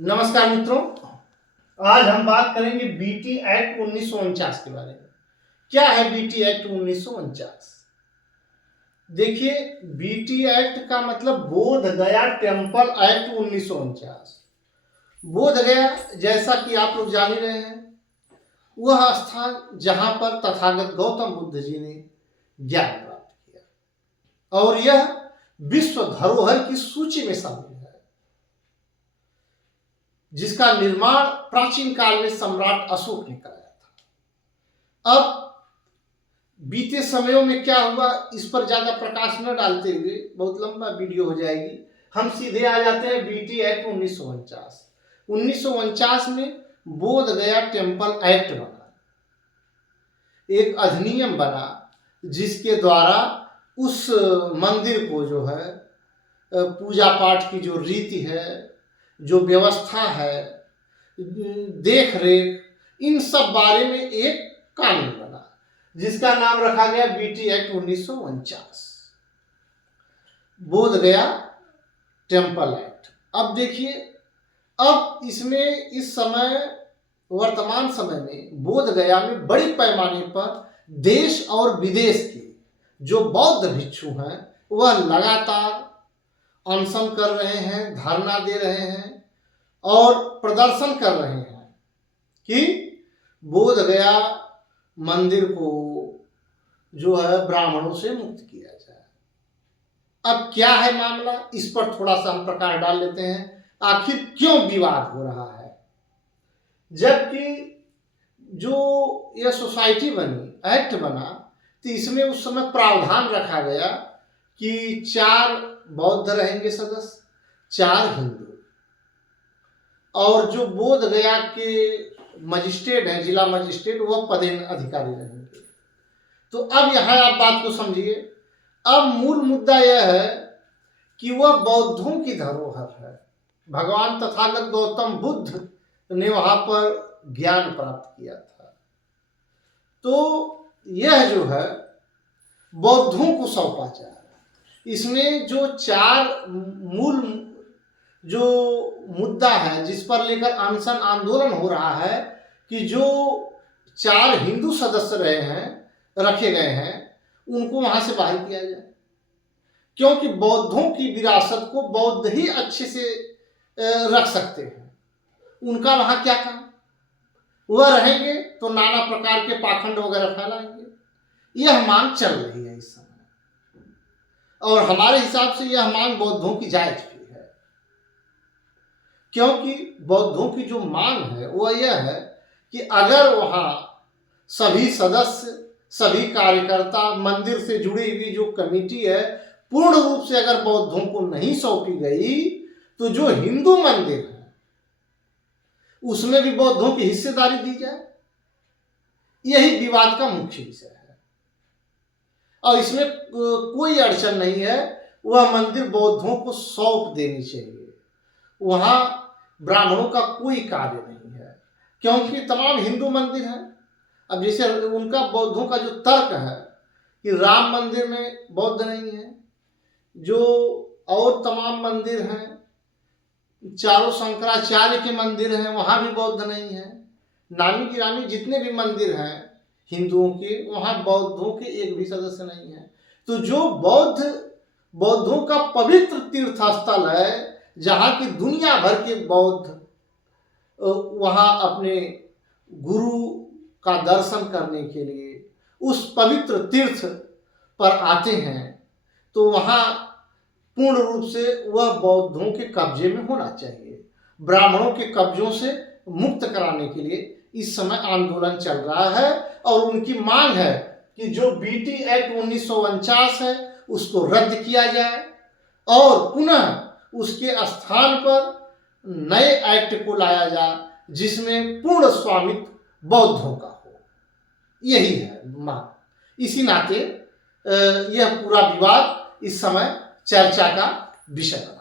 नमस्कार मित्रों, आज हम बात करेंगे बीटी एक्ट 1949 के बारे में। क्या है बीटी एक्ट 1949? देखिए, बीटी एक्ट का मतलब बोध गया टेम्पल एक्ट 1949। बोध गया, जैसा कि आप लोग जान ही रहे हैं, वह स्थान जहां पर तथागत गौतम बुद्ध जी ने ज्ञान प्राप्त किया और यह विश्व धरोहर की सूची में शामिल है, जिसका निर्माण प्राचीन काल में सम्राट अशोक ने कराया था। अब बीते समयों में क्या हुआ, इस पर ज्यादा प्रकाश न डालते हुए, बहुत लंबा वीडियो हो जाएगी, हम सीधे आ जाते हैं बीटी एक्ट 1949। 1949 में बोध गया टेम्पल एक्ट बना, एक अधिनियम बना जिसके द्वारा उस मंदिर को जो है पूजा पाठ की जो रीति है, जो व्यवस्था है, देख रेख, इन सब बारे में एक कानून बना जिसका नाम रखा गया बीटी एक्ट 1949, बोध गया टेम्पल एक्ट। अब देखिए, अब इसमें इस समय वर्तमान समय में बोध गया में बड़ी पैमाने पर देश और विदेश के जो बौद्ध भिक्षु हैं वह लगातार अनशन कर रहे हैं, धरना दे रहे हैं और प्रदर्शन कर रहे हैं कि बोध गया मंदिर को जो है ब्राह्मणों से मुक्त किया जाए। अब क्या है मामला, इस पर थोड़ा सा हम प्रकाश डाल लेते हैं। आखिर क्यों विवाद हो रहा है, जबकि जो यह सोसाइटी बनी, एक्ट बना, तो इसमें उस समय प्रावधान रखा गया कि 4 बौद्ध रहेंगे सदस्य, 4 हिंदू, और जो बोध गया के मजिस्ट्रेट हैं, जिला मजिस्ट्रेट, वह पदेन अधिकारी रहेंगे। तो अब यहाँ आप बात को समझिए। अब मूल मुद्दा यह है कि वह बौद्धों की धरोहर है। भगवान तथागत गौतम बुद्ध ने वहां पर ज्ञान प्राप्त किया था, तो यह जो है बौद्धों को सौंपा जाए। इसमें जो 4 मूल जो मुद्दा है जिस पर लेकर अनशन आंदोलन हो रहा है कि जो 4 हिंदू सदस्य रखे गए हैं उनको वहां से बाहर किया जाए, क्योंकि बौद्धों की विरासत को बौद्ध ही अच्छे से रख सकते हैं। उनका वहां क्या काम, वह रहेंगे तो नाना प्रकार के पाखंड वगैरह फैलाएंगे। यह मांग चल रही है इस समय, और हमारे हिसाब से यह मांग बौद्धों की जायज भी है, क्योंकि बौद्धों की जो मांग है वह यह है कि अगर वहां सभी सदस्य, सभी कार्यकर्ता, मंदिर से जुड़ी हुई जो कमेटी है, पूर्ण रूप से अगर बौद्धों को नहीं सौंपी गई, तो जो हिंदू मंदिर है उसमें भी बौद्धों की हिस्सेदारी दी जाए। यही विवाद का मुख्य विषय है, और इसमें कोई अड़चन नहीं है। वह मंदिर बौद्धों को सौंप देनी चाहिए, वहां ब्राह्मणों का कोई कार्य नहीं है, क्योंकि तमाम हिंदू मंदिर हैं। अब जैसे उनका बौद्धों का जो तर्क है कि राम मंदिर में बौद्ध नहीं है, जो और तमाम मंदिर हैं, चारों शंकराचार्य के मंदिर हैं, वहां भी बौद्ध नहीं है, नामी गिरामी जितने भी मंदिर हैं हिंदुओं के, वहां बौद्धों के एक भी सदस्य नहीं है। तो जो बौद्धों का पवित्र तीर्थ स्थल है, जहां की दुनिया भर के बौद्ध वहां अपने गुरु का दर्शन करने के लिए उस पवित्र तीर्थ पर आते हैं, तो वहां पूर्ण रूप से वह बौद्धों के कब्जे में होना चाहिए। ब्राह्मणों के कब्जों से मुक्त कराने के लिए इस समय आंदोलन चल रहा है, और उनकी मांग है कि जो बीटी एक्ट 1949 है उसको रद्द किया जाए और पुनः उसके स्थान पर नए एक्ट को लाया जाए जिसमें पूर्ण स्वामित्व बौद्धों का हो। यही है मांग। इसी नाते यह पूरा विवाद इस समय चर्चा का विषय बना।